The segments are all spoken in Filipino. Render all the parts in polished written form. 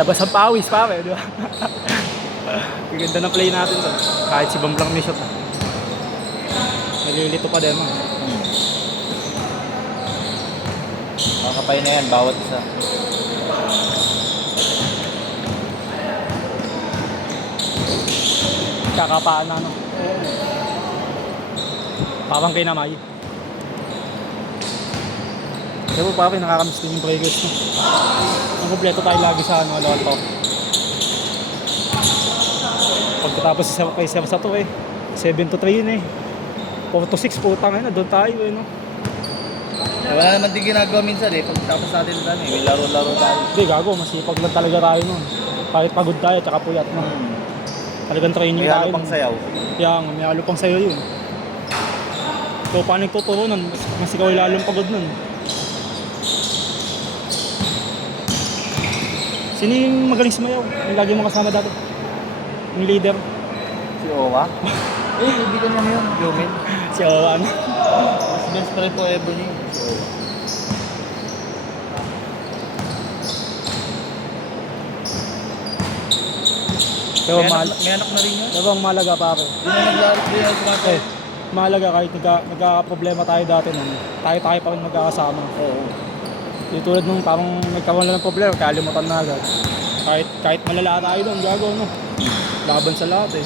Labas ang pawis, pare, di ba? Ganda ng play natin to. Kahit si Bamblang may shot. Nalilito pa din, man. Makakapay na yan, bawat isa. Kakapaan na, no? Parang kinamay. Kaya po, pare, nakakamiss din yung progress, no? Ang kompleto tayo lagi sa, ano, Lotto. Pagkatapos kay Sir sa to, 7-3 yun, 4-6, putang na, doon tayo, no? Wala naman din ginagawa minsan pagkatapos natin doon may laro-laro tayo. Hindi, gago, masipag lang talaga tayo nun. Kahit pagod tayo, tsaka puyat, no? Talagang training May tayo. halo pang sayaw. Kaya nga, may halo pang sayo yun. So, paano nagtuturo nun? Mas ikaw lalong pagod nun. Sino yung magaling sumayaw? Yung lagi mo kasama dati? Yung leader? Si Owa? Ibigan niya ngayon. Yumin. Si Owan. Mas best friend po Ebony. Si Owa. Pero May anak na rin yun. Pero ang mahalaga, pare. Hindi na naglaro. Hindi na sumakay. Mahalaga kahit nagka-problema tayo dati nun. Tayo pa rin magkakasama. Oo. Yung tulad nung parang nagkaroon lang ng problema, kalimutan na agad. Kahit malala tayo doon, gago, no? Laban sa lahat,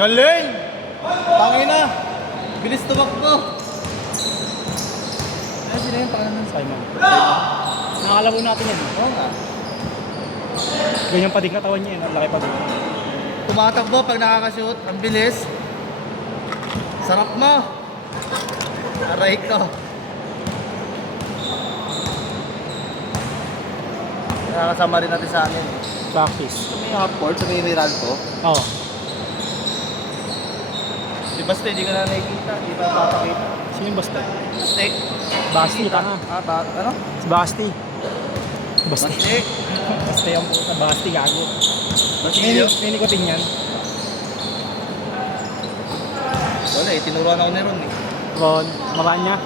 Galing! Tangina! Bilis tumakbo! Sino yung pangalan? Simon. Nakakalaro natin yan. Oo nga. Ganyan pa din katawan niya, ang laki pa din. Tumatakbo pag nakakashoot. Ang bilis. Sarap mo! Aray ko. Nakakasama rin natin sa amin. Practice. Sa may half-court, sa may Riralco. Oo. Di basta hindi ka na nakikita, hindi pa papakita. Sino yung Basti? Basta Basti, tanga. ano? Si Basti. Basti. Basta Basti ang puta. Basti, gago. Basilio? May nikotin yan. Wala tinuruan ako ni Ron Ron, Maranya.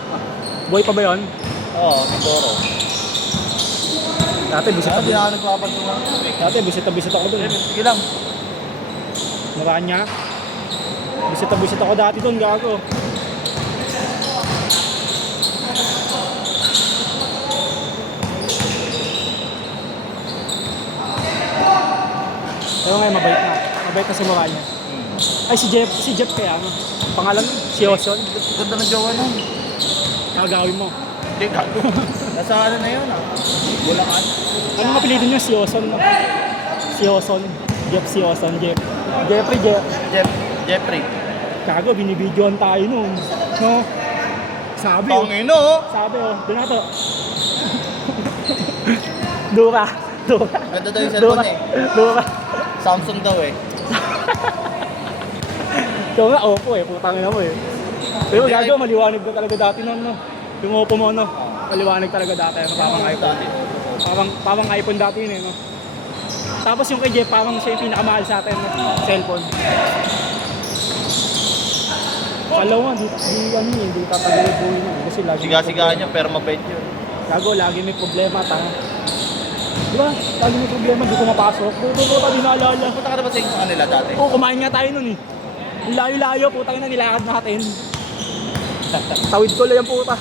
Boy pa ba yun? Oo, siguro. Dati, bisit Hindi ako nagpapatungan. Dati, bisit ako doon. Sige lang. Maranya. Bisit ako dati doon, gago. Pero ngayon, mabait na. Mabait na si Maranya. Ay, si Jeff kaya, ano? Pangalan mo? Si Oson? Ganda ng jowa nun. Nagagawin mo. Hindi, gago. Nasa ano na yun Bulacan. Anong apelido niyo? Si Oson, no? Si Oson. Jeff, si Oson. Jeff. Jeffrey. Gago, binibidyoan tayo nun. No? Sabi, Pangino! Sabi, doon na to. Dura. Ganda daw yung cellphone Dura. Samsung daw Ito nga, Oppo putang ina mo Pero gago, maliwanag na talaga dati nun, no? Yung Oppo mo, no? Maliwanag talaga dati, ano? Parang iPhone. Parang iPhone dati yun, no? Tapos yung kay Jeff, parang siya yung pinakamahal sa atin, no? Cellphone. Alam mo, hindi tatagal yung buhay niya. Kasi lagi Siga-sigahan niya pero mabait yun. gago, lagi may problema, tanga. Di ba? Lagi may problema, di ko mapasok. Buto pa, di naalala. Punta ka na ba sa kanila dati? Oo, kumain nga tayo nun Ang layo-layo, putang ina, nilakad natin. Tawid ko lang yung puta.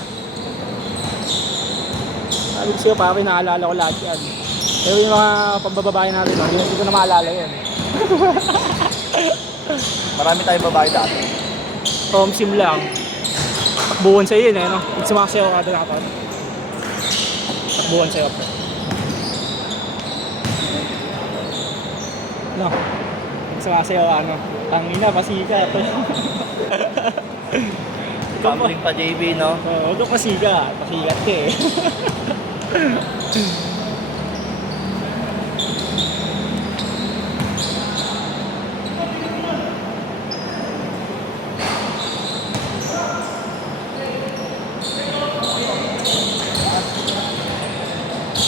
Sabi ko sa'yo, pare, naalala ko lahat yan. Pero yung mga pambababae natin, hindi ko na maalala yan. Marami tayong babae dati. Sim lang. Takbuhan sa'yo yun, no? Pag sumasayaw ka doon ako. Takbuhan sa'yo, pre. No? Pag sumasayaw ka, ano? Tangina, pasikat. Gambling pa JB, no? Oo, huwag ka pasikat. Pasikat ka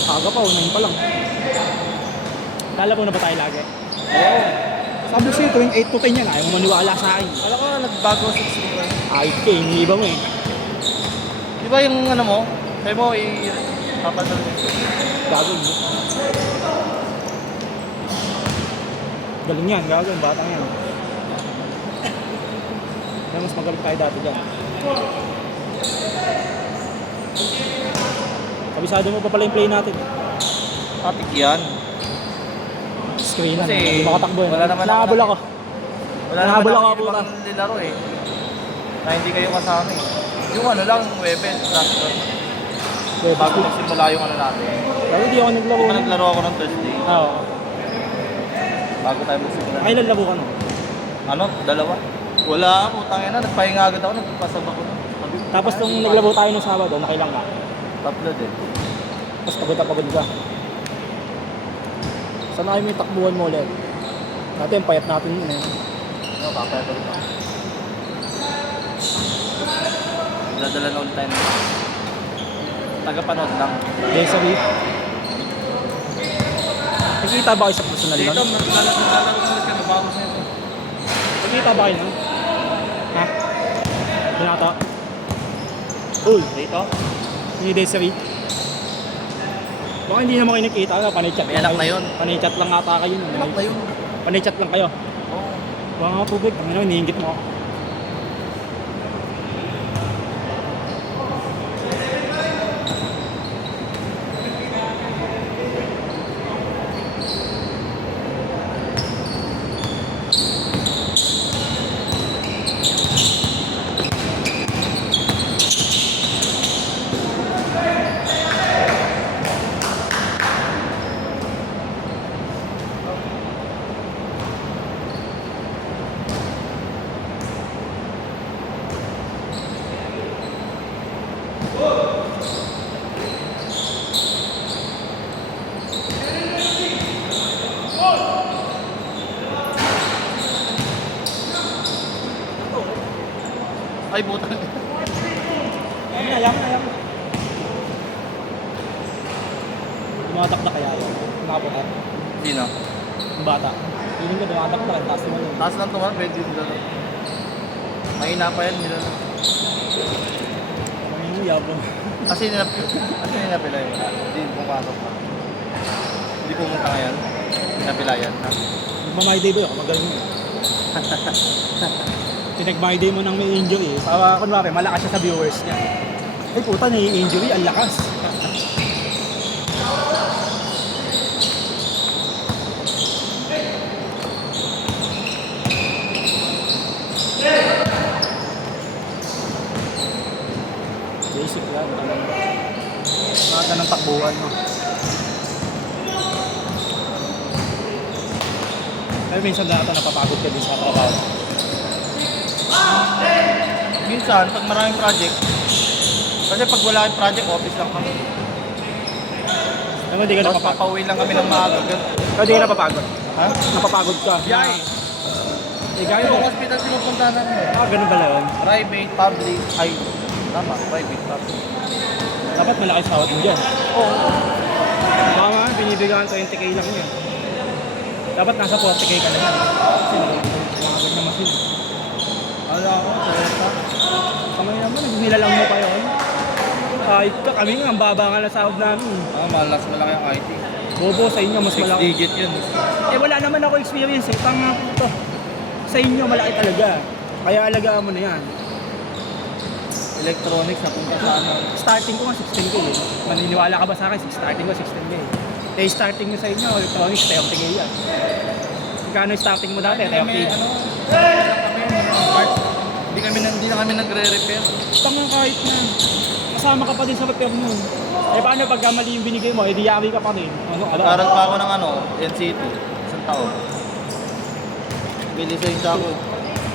Aga pa, unahin pa lang. Kala mo na ba tayo lagi? Oo. Sabi sa'yo, tuwing 8 to 10 yan, ayaw mo maniwala sa akin. Alam ko nagbago 6 ko. Ay, kay, iniiba mo eh. Di ba yung ano mo? Kaya mo papadal mo. Gagawin mo. Galing yan, gagawin, batang yan. Kaya mas magaling tayo dati dyan. Kabisado mo pa pala yung play natin. Patik yan. Screen na, Kasi hindi makatakbo yun. wala naman Nahabol ako. Wala naman Nahabol ako, ako puta. ibang nilaro eh. Na hindi kayo kasama eh. Yung ano lang, Webet, last one. Bago magsimula yung ano natin. Pero hindi ako naglaro. Di ba naglaro ako ng Thursday? Oo. Bago tayo magsimula. Kailan labo ka no? Ano? Dalawa? Wala ako, tangin na. Nagpahinga agad ako, nagpasab ako. Sabi ko, Tapos nung naglabo tayo ng Sabado, nakailang ka. tatlo din. Tapos pagod na pagod ka. Sana kayo may takbuhan mo ulit. Dati ang payat natin yun eh. Ano, papaya pa rin ako. Dadala na ulit tayo ng tagapanood lang. Desiree. Nakikita ba kayo sa personal Dito, nun? maglalaro ulit ka na bago sa ito. Nakikita ba kayo nun? Ha? Binata? Uy! Dito? Ni Desiree. Baka hindi naman kayo nakikita. Panay-chat May anak na yun. Panay-chat lang ata kayo. Anak na yun. Panay-chat lang kayo. Oo. Baka nga tubig. Ang ina, iniingit mo ako. Ay, butang. Ayaw na. Dumatakda kaya yun. Nakaputan. Sino? Yung bata. Feeling ko dumatakda. Ang taas naman yun. Taas lang tumalang, pwede yung nilaro. Mahina pa yan, nilaro. Ang yabo. Kasi ninapila yun. Hindi pumasok pa. Hindi pumunta ngayon. Pinapilayan. Ha? Nagma-my day ba yun? Magaling yun. Pinag-my day mo nang may injury. Para kunwari, malakas siya sa viewers niya. Ay puta, nai-injury. Ang lakas. Basic yan. Mga ng takbuhan mo. Pero minsan data napapagod ka din sa trabaho. Minsan, pag maraming project, kasi pag wala kang project, office lang kami. Naman di ka Tapos napapagod. papauwi lang kami ng maaga. Pero di ka napapagod. Ha? Napapagod ka. Biyahe. Eh, gaya Yung mo. hospital sinupunta namin. Ganun pala yun. Private, public, ay, tama, private, public. Dapat malaki sahod mo dyan. Oo. Baka nga, binibigyan 20k lang yun. Dapat nasa 40k ka na yan. Kasi nakagod na masin. Ala ako, salita. Kamay naman, nilalang mo pa yun. Kahit ka, kami nga, ang baba nga na sahod namin. Malas malaki ang IT. Bobo, sa inyo, mas 6 malaki. digit yun. Eh, wala naman ako experience eh. Pang nga po to. Sa inyo, malaki talaga. Kaya alagaan mo na yan. Electronics, napunta sa ano. Starting ko nga 16k eh. Maniniwala ka ba sa akin? Starting ko 16k. Eh, starting mo sa inyo, electronics, 30k yan. Magkano yung starting mo dati? 30k. Ano, parts. Hindi na kami nagre-repair. Tanga kahit na. Kasama ka pa din sa repair mo. Eh, paano pagka mali yung binigay mo? Eh, di yari ka pa rin. Ano? Karal pa ako ng ano, NCT. Isang taon. Bilisay sa ako.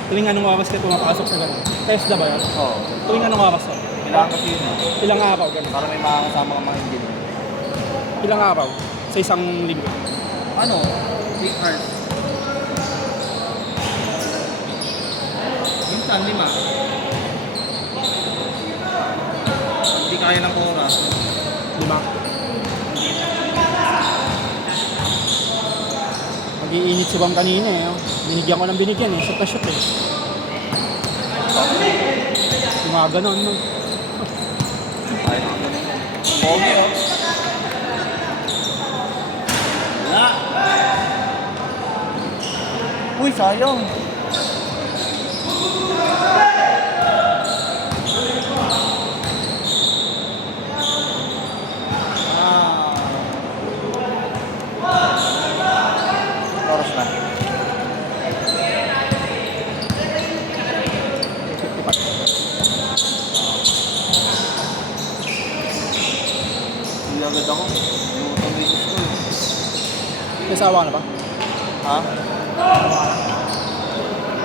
Tuwing anong oras ka pumapasok sa gano'n? Test na ba yan? Oo. Tuwing anong oras ka? Kailangan kasi yun eh. Ilang araw gano'n? Para may makakasama ka mga engineer. Ilang araw? Sa isang linggo. Ano? 8 hours. Minsan 5. Hindi kaya ng oras. 5. Mag-iinit si Bang kanina eh. Oh. Binigyan ko ng binigyan eh. Shoot na shoot eh. Yung mga ganon no. Ay, pogi oh. Wala. Uy, sayang. Oras na. 55. Hindi agad ako. Lutang bisis ko eh. May asawa ka na ba? Ha?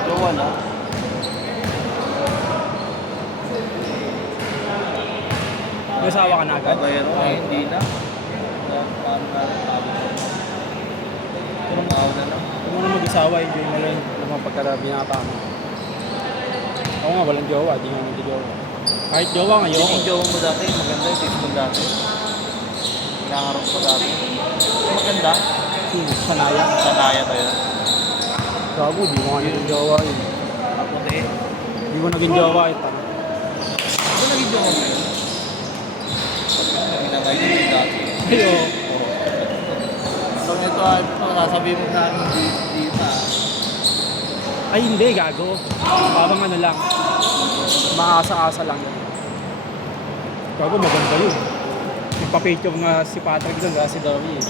Gawa na. May asawa ka na agad? Pero hindi na. Paano na sabi ko? Tumaw na lang. Huwag mo na mag-asawa, enjoy mo lang. Alam mo pagkarabi na pa mo. Ako nga, walang jowa. Di nga nag-jowa. Kahit jowa nga, ayoko. Yung jowa mo dati, maganda yung sis mo dati. Nangarap ko dati. Maganda. Sino? Sanaya? Sanaya ba yun? Gago, di mo nga naging jowa yun. Ako din. Di mo naging jowa yun. Ako naging jowa mo yun. Ginagay din dati. Ayo. So ito ay sasabihin mo sa akin dito. Ay hindi, gago. Parang ano lang. Maasa-asa lang yun. Gago, maganda yun. Nagpa-picture nga si Patrick doon, si Dory eh.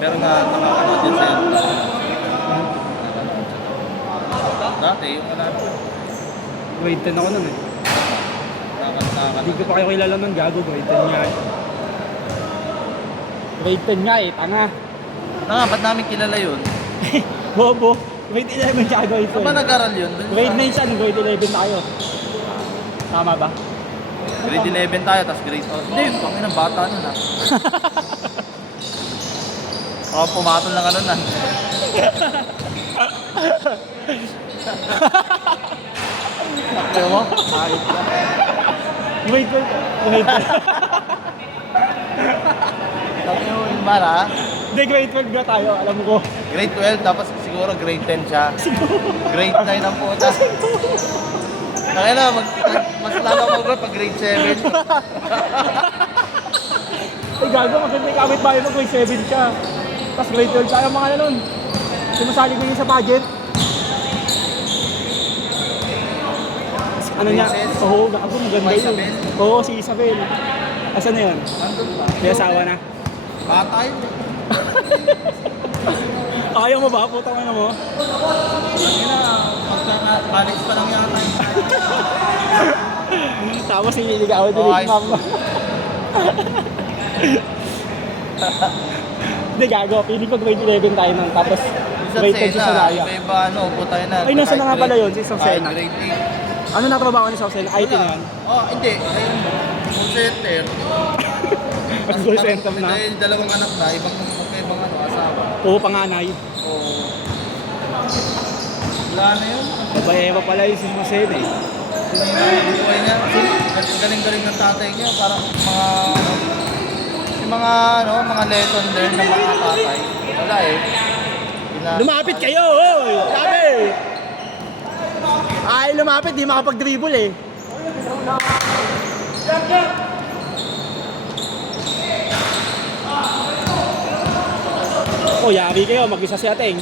Pero nga nakakanood din sa'yo. Dati yung ano. Grade 10 ako nun eh. Hindi ko pa kayo kilala nun, gago. Grade 10 nga eh. Grade 10 nga eh, tanga. Ba't namin kilala yun? Bobo. Grade 11 siya, grade 12. Saan ba nag-aral yun? Grade 9 siya, grade 11 tayo. Tama ba? Grade 11 tayo, tapos grade 12. Hindi, pangin ng bata nun ah. Pumatol lang ano na. Nakyo mo? Ayos ka. Grade 12. Grade 12. Tapos yung mara, Hindi, grade 12 nga tayo, alam ko. grade 12, tapos siguro grade 10 siya. Grade 9 ang puta. Kaya na, mas lalo ako pag grade 7. Ay gago, maganda yung kapit bahay mo, grade 7 siya. Tapos grade 12 tayo mga nun. Sumasali ko yun sa pageant. Ano niya? Princess? Oo, gago, maganda yun. Isabel? Oo, si Isabel. Asan na yun? Nandun pa. May asawa na. Bata yun. Ayaw mo ba? Putang ina mo. Lagi na, magka-college pa lang yata yun. Tapos nililigawan din Oh, yung mama. Hindi gago, pili ko grade 11 tayo nun. Tapos Isang grade 10 si Sena, Sanaya. iba-iba ano, upo tayo na. Ay, nasa na nga pala yun, si Isang Kahit Sena. grade 8. Ano natrabaho ni Isang Sena? IT na yan. Oh, hindi. Ayun, call center. Call center na. Dahil dalawang anak na, ibang ano, asawa. Oo, panganay. Oo. Wala na yun. Babae pala yung si Isang Sena eh. Yung buhay niya. Galing-galing ng tatay niya. Parang mga, ano, yung mga lesson learned ng mga tatay. Wala eh. Lumapit kayo! Oy! Sabi! Ay, lumapit, di makapag-dribble eh. Oh, yari kayo, mag-isa si Ateng.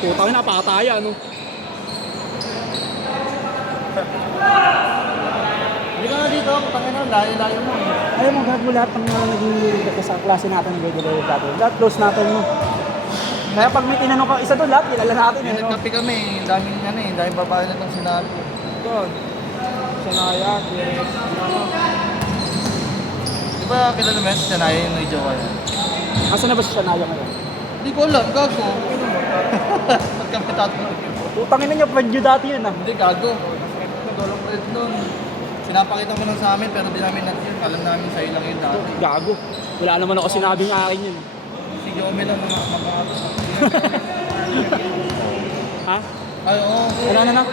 Putang na, pataya, no? Hindi ka na dito, putangin na, layo-layo mo. Ayaw mo, gago lahat ng mga naging sa klase natin ng grade 11 natin. Lahat close natin, no? Kaya pag may tinanong ka isa doon, lahat kilala natin eh. No? Nagkape kami, daming babae na itong sinabi. Doon. Sanaya, Direk, ano. Di ba kilala mo yan si Sanaya yung may jowa yan? Asa na ba si Sanaya ngayon? Hindi ko alam, gago. Ba't kami tatanong yun? Utangin na niya, friend nyo dati yun ah. Hindi, gago. Nagulong ulit nun. Pinapakita mo lang sa amin pero di namin natin. Alam namin sa'yo lang yun dati. Gago. Wala naman ako sinabing akin yun. Si Jomel lang mga Ha? Ay, oo. Wala na na.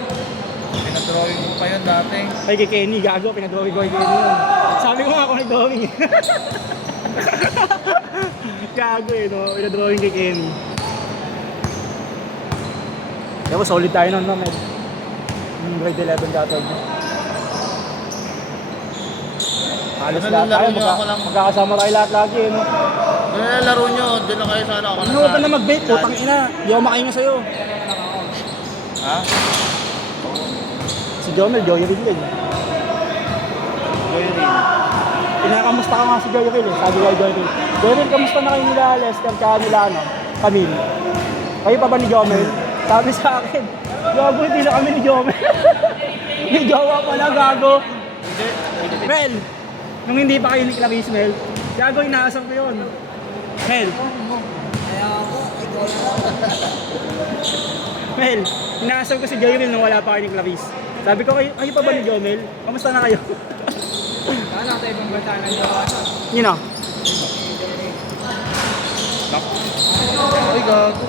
Pinadrawing ko pa yun dati. Ay, kay Kenny, gago. Pinadrawing ko kay Kenny yun. Sabi ko nga ako nag-drawing eh. Gago eh, no? Pinadrawing kay Kenny. Kaya solid tayo nun, no, Med? Yung grade 11 datag. Halos Ano lahat laro tayo, nyo? Ako lang. magkakasama tayo lahat lagi, eh, no? Ano na laro nyo? Doon lang kayo sana ako. Ano ka na mag-bait? Putang ina. Di ako makainga sa'yo. Ha? Si Jomel, Joy rin din. Joy rin. Pinakamusta ka nga si Joy rin, eh. Sabi ko kay Joy rin. Joy rin, kamusta na kayo nila Lester, kaya nila, ano? Camille. Kayo pa ba ni Jomel? Sabi sa akin, gago, hindi na kami ni Jomel. May jowa pala, gago. Mel, nung hindi pa kayo ni Clarice, Mel, gago, inaasam ko yun. Mel. Mel, inaasam ko si Joyril nung wala pa kayo ni Clarice. Sabi ko, kayo pa ba ni Jomel? Kamusta na kayo? Ano tayo ibang bata ng jowa? Yun o. Ay, gago.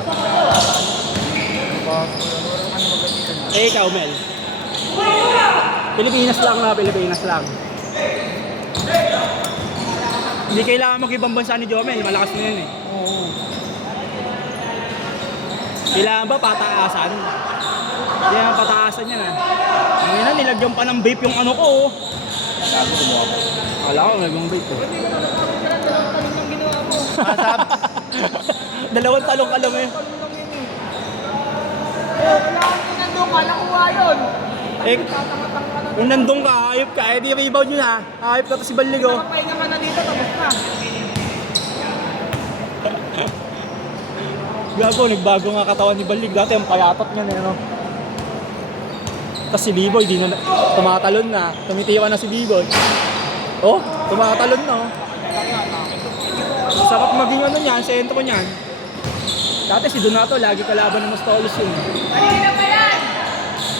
Eh, ikaw, Mel. Pilipinas lang na, Pilipinas lang. Hindi kailangan mag-ibang bansa ni Jomel, malakas na yun eh. Oo. Kailangan ba pataasan? Kailangan pataasan yan ah. Ngayon na, nilagyan pa ng vape yung ano ko oh. Gago mo ako. Kala ko, nilagyan vape oh. Sabi. Dalawang talong alam mo yun. Wala kang tinandong ka, nakuha yun. Eh, kung nandun ka, hayop ka, eh di rebound yun ha. Hayop ka to si Baligo. Nakapahinga ka na dito, tapos na. Gago, nagbago nga katawan ni Balig. Dati ang payatot niya eh, no? Tapos si B-Boy, di na, tumatalon na. Tumitiwa na si B-Boy. Oh, tumatalon na oh. Sarap maging ano niyan, sentro niyan. Dati si Donato, lagi kalaban ng Mostolis yun. Kanina pa yan!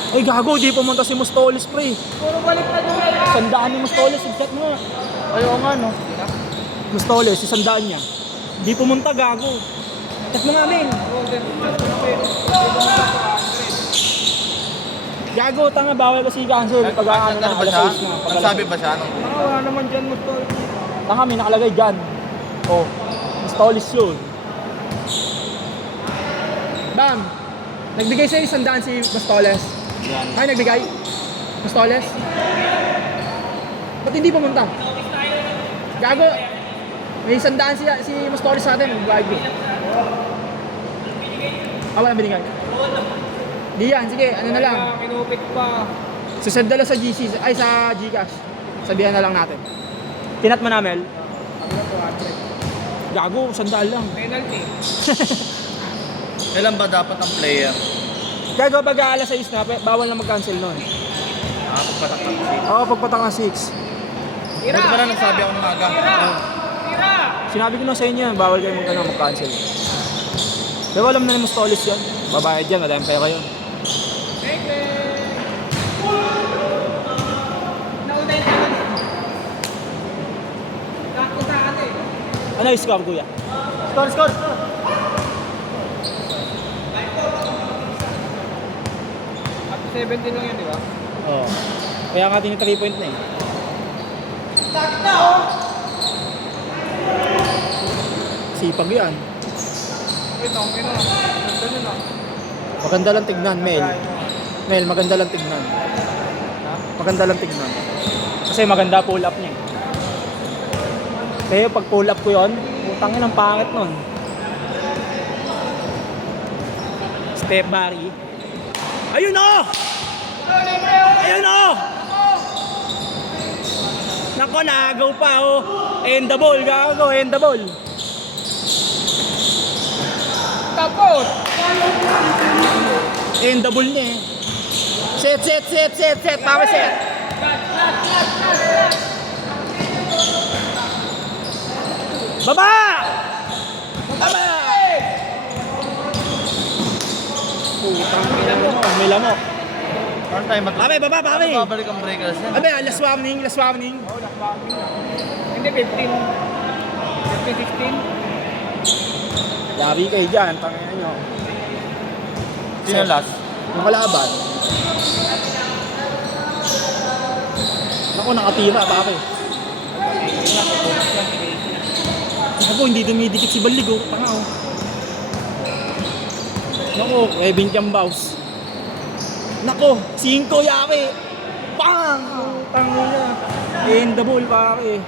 Ay gago, di pumunta si Mostolis pre. Puro balik na doon na yan. Sandaan ni Mostolis, i-check mo nga. Ayaw nga no. Mostolis, sandaan niya. Di pumunta gago. Check mo nga men. Gago, tanga, bawal kasi cancel. Pag ano na, Ano ba alas siya? 6 na. Pag alas Nagsabi ba siya? Nung... Wala naman dyan mo to. Tanga, may nakalagay dyan. Oh, Mostolis yun. Bam! Nagbigay sa'yo isang daan si Mostoles. Ay, nagbigay? Mostoles? Ba't hindi pumunta? Gago! May isang daan si Mostoles sa atin. Gago. Ah, walang binigay. Di yan, sige, ano na lang. Kinupit pa. Susend na lang sa GC, ay sa Gcash. Sabihan na lang natin. Tinat mo na, Mel. Gago, sandaan lang. Penalty. Kailan ba dapat ang player? Gago, pag alas 6 na, bawal na mag-cancel nun. Nakapagpatak ng seat. Oo, pagpatang na 6. Buti ba na nagsabi ako ng aga? Tira! Sinabi ko na sa inyo, bawal kayo mag-cancel. Pero alam na ni Mostolis yan. Babayad yan, madami pera yun. Beke! Nauna yung penalty. Takot sa atin. Ano yung score, kuya? Score! At 70 lang yan, di ba? Oo. Kaya nga tini 3 point na eh. Takot na, oh! Sipag yan. Wait, okay na. Ganda nun, ah. Maganda lang tignan, Mel. Mel, maganda lang tignan. Maganda lang tignan. Kasi maganda pull up niya eh. Pero pag pull up ko yun, putangin ang pangit nun. Step Barry. Ayun o! Ayun o! Nako, naagaw pa oh. End the ball, gago, end the ball. tapos. And double niya eh. Set. Pare set. Baba! Baba! Putang ina mo. May lamok. Paano tayo matulog? Pare, baba, pare. Paano babalik ang breakers yan? Abe, last warning. Hindi, 15. 16. Yari kayo dyan, tangina nyo. Sino last? Yung kalaban. Ako, nakatira, pare. Ako, hindi dumidikit si Balig, oh. Tanga, oh. Nako, Kevin Chambaus. Nako, 5 yari. Bang! Tangina. And the ball, pare.